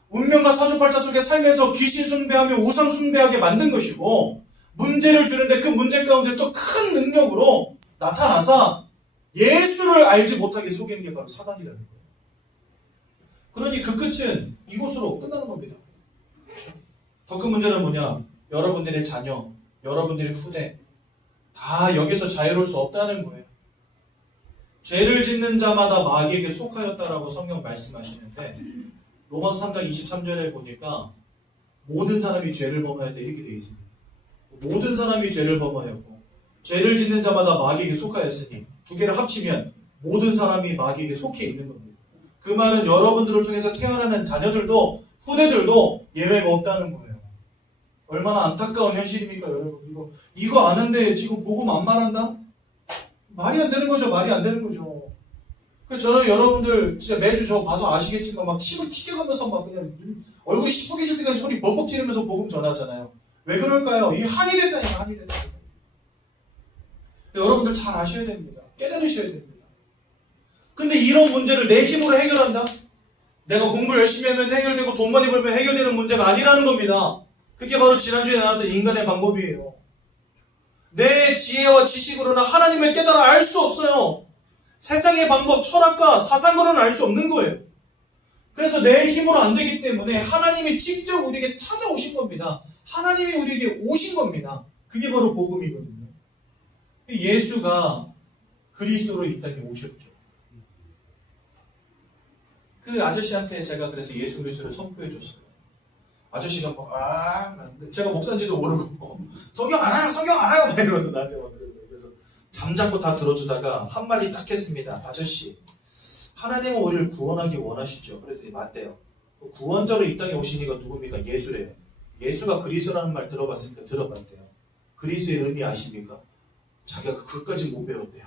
운명과 사주팔자 속에 살면서 귀신 숭배하며 우상 숭배하게 만든 것이고, 문제를 주는데 그 문제 가운데 또 큰 능력으로 나타나서 예수를 알지 못하게 속이는 게 바로 사단이라는 거예요. 그러니 그 끝은 이곳으로 끝나는 겁니다. 더 큰 문제는 뭐냐? 여러분들의 자녀, 여러분들의 후대 다 여기서 자유로울 수 없다는 거예요. 죄를 짓는 자마다 마귀에게 속하였다라고 성경 말씀하시는데, 로마서 3장 23절에 보니까 모든 사람이 죄를 범하였다, 이렇게 되어 있습니다. 모든 사람이 죄를 범하였고 죄를 짓는 자마다 마귀에게 속하였으니, 두 개를 합치면 모든 사람이 마귀에게 속해 있는 겁니다. 그 말은 여러분들을 통해서 태어나는 자녀들도 후대들도 예외가 없다는 거예요. 얼마나 안타까운 현실입니까, 여러분? 이거 아는데 지금 복음 안 말한다? 말이 안 되는 거죠. 말이 안 되는 거죠. 그래서 저는 여러분들 진짜 매주 저 봐서 아시겠지만 막 침을 튀겨가면서 막 그냥 얼굴이 시뻘개질 때까지 소리 벅벅 지르면서 복음 전하잖아요. 왜 그럴까요? 이게 한이 됐다니까, 한이 됐다. 여러분들 잘 아셔야 됩니다. 깨달으셔야 됩니다. 근데 이런 문제를 내 힘으로 해결한다? 내가 공부 열심히 하면 해결되고 돈 많이 벌면 해결되는 문제가 아니라는 겁니다. 그게 바로 지난주에 나왔던 인간의 방법이에요. 내 지혜와 지식으로는 하나님을 깨달아 알 수 없어요. 세상의 방법, 철학과 사상으로는 알 수 없는 거예요. 그래서 내 힘으로 안 되기 때문에 하나님이 직접 우리에게 찾아오신 겁니다. 하나님이 우리에게 오신 겁니다. 그게 바로 복음이거든요. 예수가 그리스도로 이 땅에 오셨죠. 그 아저씨한테 제가 그래서 예수 그리스도를 선포해 줬어요. 아저씨가 제가 목사인지도 모르고 성경 알아요 막 이러면서 나한테 막 그러고, 그래서 잠자코 다 들어주다가 한마디 딱 했습니다. 아저씨, 하나님은 우리를 구원하기 원하시죠? 그랬더니 맞대요. 구원자로 이 땅에 오신 이가 누굽니까? 예수래요. 예수가 그리스도라는 말 들어봤습니까? 들어봤대요. 그리스도의 의미 아십니까? 자기가 그것까지 못 배웠대요.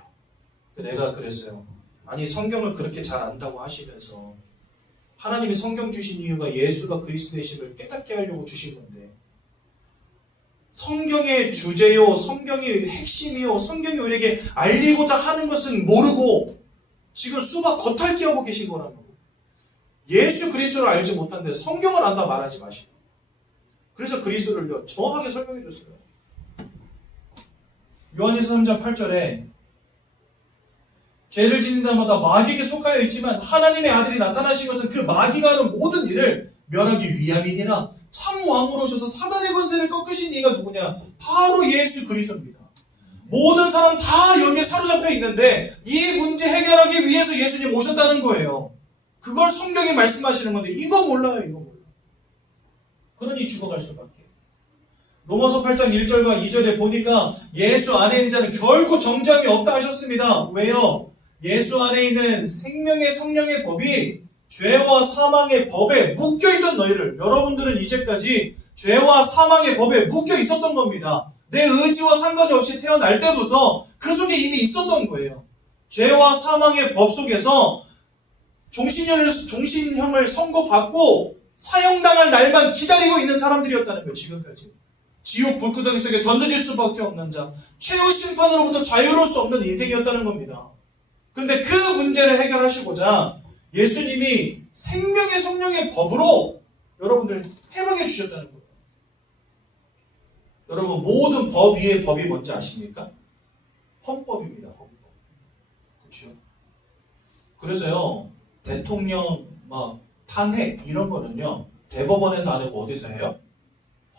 내가 그랬어요. 아니, 성경을 그렇게 잘 안다고 하시면서 하나님이 성경 주신 이유가 예수가 그리스도의 심을 깨닫게 하려고 주신 건데, 성경의 주제요, 성경의 핵심이요, 성경이 우리에게 알리고자 하는 것은 모르고 지금 수박 겉핥기 하고 계신 거라는 거예요. 예수 그리스도를 알지 못한데 성경을 안다 말하지 마시고. 그래서 그리스도를요 정확하게 설명해 줬어요. 요한일서 3장 8절에 죄를 짓는 자마다 마귀에게 속하여 있지만 하나님의 아들이 나타나신 것은 그 마귀가 하는 모든 일을 멸하기 위함이니라. 참 왕으로 오셔서 사단의 권세를 꺾으신 이가 누구냐? 바로 예수 그리스도입니다. 모든 사람 다 여기에 사로잡혀 있는데 이 문제 해결하기 위해서 예수님 오셨다는 거예요. 그걸 성경이 말씀하시는 건데 이거 몰라요. 이거 몰라요. 그러니 죽어갈 수밖에. 로마서 8장 1절과 2절에 보니까 예수 안에 있는 자는 결코 정죄함이 없다 하셨습니다. 왜요? 예수 안에 있는 생명의 성령의 법이 죄와 사망의 법에 묶여있던 너희를, 여러분들은 이제까지 죄와 사망의 법에 묶여 있었던 겁니다. 내 의지와 상관이 없이 태어날 때부터 그 속에 이미 있었던 거예요. 죄와 사망의 법 속에서 종신형을 선고받고 사형당할 날만 기다리고 있는 사람들이었다는 거예요. 지금까지. 지옥 불구덩이 속에 던져질 수밖에 없는 자, 최후 심판으로부터 자유로울 수 없는 인생이었다는 겁니다. 그런데 그 문제를 해결하시고자 예수님이 생명의 성령의 법으로 여러분들 해방해 주셨다는 거예요. 여러분, 모든 법 위에 법이 뭔지 아십니까? 헌법입니다. 헌법. 그렇죠? 그래서요, 대통령 탄핵 이런 거는요, 대법원에서 안 하고 어디서 해요?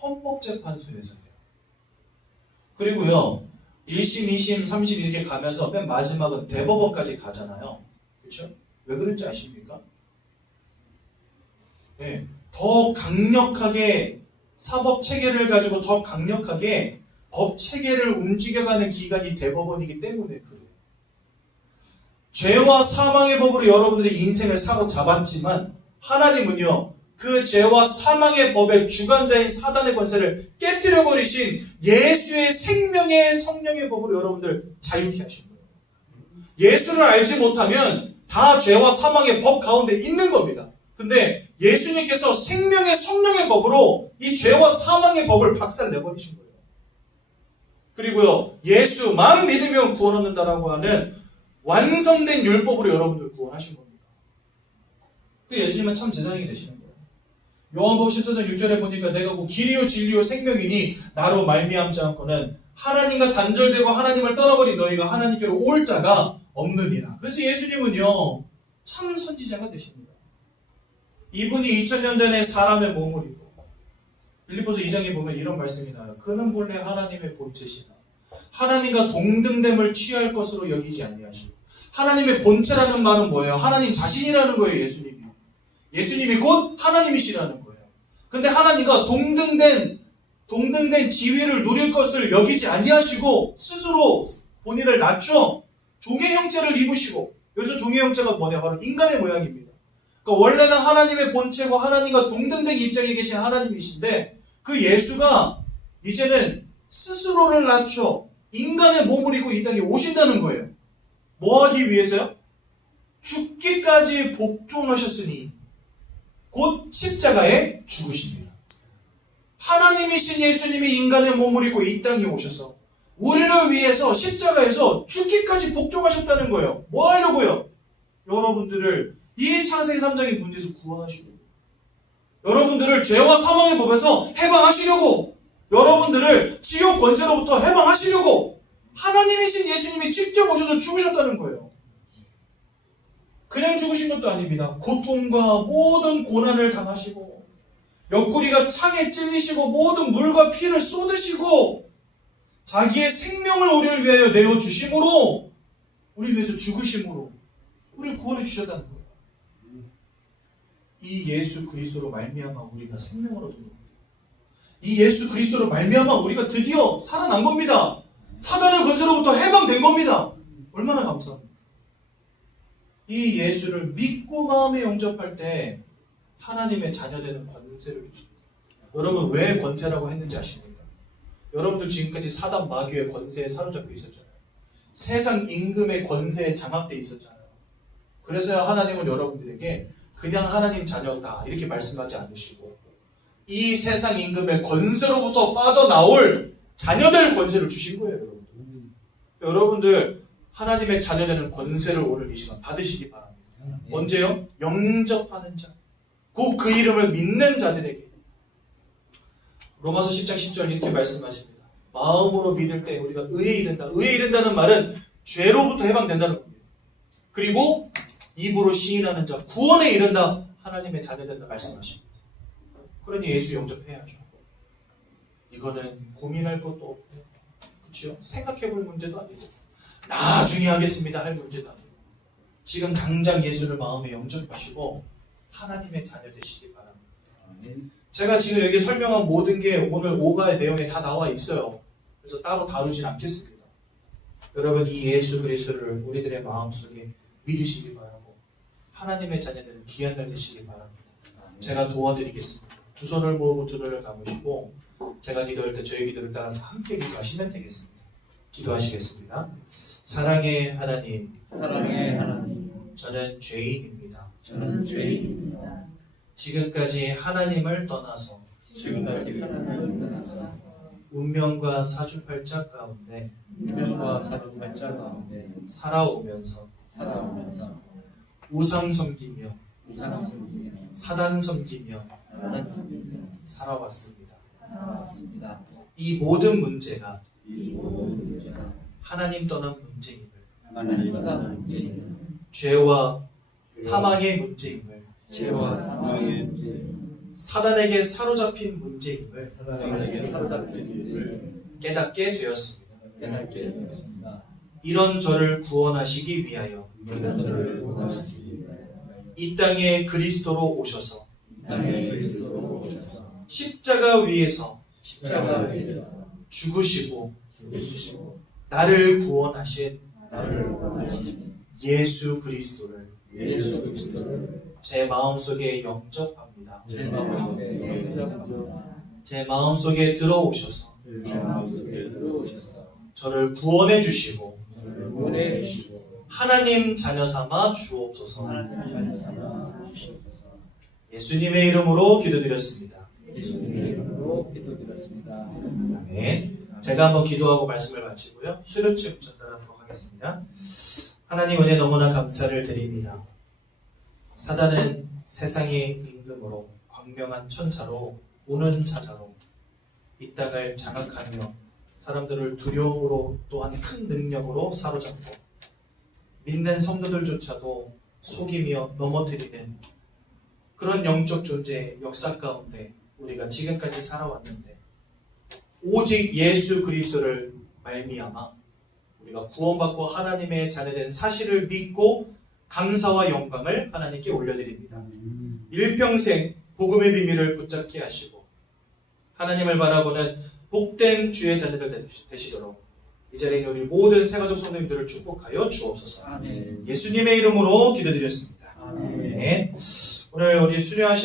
헌법재판소에서 해요. 그리고요, 1심, 2심, 3심 이렇게 가면서 맨 마지막은 대법원까지 가잖아요. 그렇죠? 왜 그런지 아십니까? 네, 더 강력하게 사법 체계를 가지고 더 강력하게 법 체계를 움직여가는 기관이 대법원이기 때문에 그래요. 죄와 사망의 법으로 여러분들의 인생을 사로잡았지만 하나님은요, 그 죄와 사망의 법의 주관자인 사단의 권세를 깨뜨려버리신 예수의 생명의 성령의 법으로 여러분들 자유케 하신 거예요. 예수를 알지 못하면 다 죄와 사망의 법 가운데 있는 겁니다. 근데 예수님께서 생명의 성령의 법으로 이 죄와 사망의 법을 박살내버리신 거예요. 그리고요, 예수만 믿으면 구원 얻는다라고 하는 완성된 율법으로 여러분들 구원하신 겁니다. 그 예수님은 참 제사장이 되시는 거예요. 요한복음 14장 6절에 보니까 내가 그 길이요 진리요 생명이니 나로 말미암지 않고는 하나님과 단절되고 하나님을 떠나버린 너희가 하나님께로 올 자가 없느니라. 그래서 예수님은요, 참 선지자가 되십니다. 이분이 2000년 전에 사람의 몸을 입고 빌립보서 2장에 보면 이런 말씀이 나와요. 그는 본래 하나님의 본체시나 하나님과 동등됨을 취할 것으로 여기지 아니하시고. 하나님의 본체라는 말은 뭐예요? 하나님 자신이라는 거예요. 예수님이. 예수님이 곧 하나님이시라는 거예요. 근데 하나님과 동등된 지위를 누릴 것을 여기지 아니하시고 스스로 본인을 낮춰 종의 형체를 입으시고, 여기서 종의 형체가 뭐냐? 바로 인간의 모양입니다. 그러니까 원래는 하나님의 본체고 하나님과 동등된 입장에 계신 하나님이신데 그 예수가 이제는 스스로를 낮춰 인간의 몸을 입고 이 땅에 오신다는 거예요. 뭐 하기 위해서요? 죽기까지 복종하셨으니 곧 십자가에 죽으십니다. 하나님이신 예수님이 인간의 몸을 입고 이 땅에 오셔서 우리를 위해서 십자가에서 죽기까지 복종하셨다는 거예요. 뭐 하려고요? 여러분들을 이 창세기 3장의 문제에서 구원하시려고, 여러분들을 죄와 사망의 법에서 해방하시려고, 여러분들을 지옥 권세로부터 해방하시려고 위해서 죽으셨다는 거예요. 그냥 죽으신 것도 아닙니다. 고통과 모든 고난을 당하시고 옆구리가 창에 찔리시고 모든 물과 피를 쏟으시고 자기의 생명을 우리를 위하여 내어주심으로 우리 위해서 죽으심으로 우리를 구원해 주셨다는 거예요. 이 예수 그리스도로 말미암아 우리가 생명을 얻은 겁니다. 이 예수 그리스도로 말미암아 우리가 드디어 살아난 겁니다. 사단의 권세로부터 해방된 겁니다. 얼마나 감사합니다. 이 예수를 믿고 마음에 영접할 때 하나님의 자녀되는 권세를 주십니다. 여러분 왜 권세라고 했는지 아십니까? 여러분들 지금까지 사단 마귀의 권세에 사로잡혀 있었잖아요. 세상 임금의 권세에 장악되어 있었잖아요. 그래서 하나님은 여러분들에게 그냥 하나님 자녀다 이렇게 말씀하지 않으시고 이 세상 임금의 권세로부터 빠져나올 자녀될 권세를 주신 거예요. 여러분들 하나님의 자녀되는 권세를 오늘 이 시간 받으시기 바랍니다. 언제요? 영접하는 자, 곧 그 이름을 믿는 자들에게. 로마서 10장 10절 이렇게 말씀하십니다. 마음으로 믿을 때 우리가 의에 이른다. 의에 이른다는 말은 죄로부터 해방된다는 겁니다. 그리고 입으로 시인하는 자, 구원에 이른다. 하나님의 자녀된다 말씀하십니다. 그러니 예수 영접해야죠. 이거는 고민할 것도 없고, 그렇죠? 생각해볼 문제도 아니고, 나중에 하겠습니다 할 문제도 아니고, 지금 당장 예수를 마음에 영접하시고 하나님의 자녀 되시기 바랍니다. 제가 지금 여기 설명한 모든 게 오늘 오가의 내용에 다 나와 있어요. 그래서 따로 다루진 않겠습니다. 여러분 이 예수 그리스도를 우리들의 마음속에 믿으시기 바라고 하나님의 자녀들은 귀한 날 되시기 바랍니다. 제가 도와드리겠습니다. 두 손을 모으고 두 눈을 감으시고 제가 기도할 때 저희 기도를 따라서 함께 기도하시면 되겠습니다. 기도하시겠습니다. 사랑의 하나님, 저는 죄인입니다. 지금까지 하나님을 떠나서 운명과 사주팔자 가운데 살아오면서 우상 섬기며 사단 섬기며 살아왔습니다. 이 모든 문제가 하나님 떠난 문제임을, 죄와 사망의 문제임을, 사단에게 사로잡힌 문제임을 깨닫게 되었습니다. 이런 저를 구원하시기 위하여 이 땅에 그리스도로 오셔서 십자가 위에서 죽으시고 나를 구원하신 예수 그리스도를 제 마음속에 영접합니다. 제 마음속에 들어오셔서 저를 구원해 주시고 하나님 자녀 삼아 주옵소서. 예수님의 이름으로 기도드렸습니다. 아멘. 제가 한번 기도하고 말씀을 마치고요. 수료증 전달하도록 하겠습니다. 하나님 은혜 너무나 감사를 드립니다. 사단은 세상의 임금으로 광명한 천사로 우는 사자로 이 땅을 장악하며 사람들을 두려움으로 또한 큰 능력으로 사로잡고 믿는 성도들조차도 속이며 넘어뜨리는 그런 영적 존재의 역사 가운데 우리가 지금까지 살아왔는데 오직 예수 그리스도를 말미암아 우리가 구원받고 하나님의 자녀된 사실을 믿고 감사와 영광을 하나님께 올려드립니다. 일평생 복음의 비밀을 붙잡게 하시고 하나님을 바라보는 복된 주의 자녀들 되시도록 이 자리에 있는 우리 모든 새가족 성도님들을 축복하여 주옵소서. 예수님의 이름으로 기도드렸습니다. 오늘 우리 수료하시는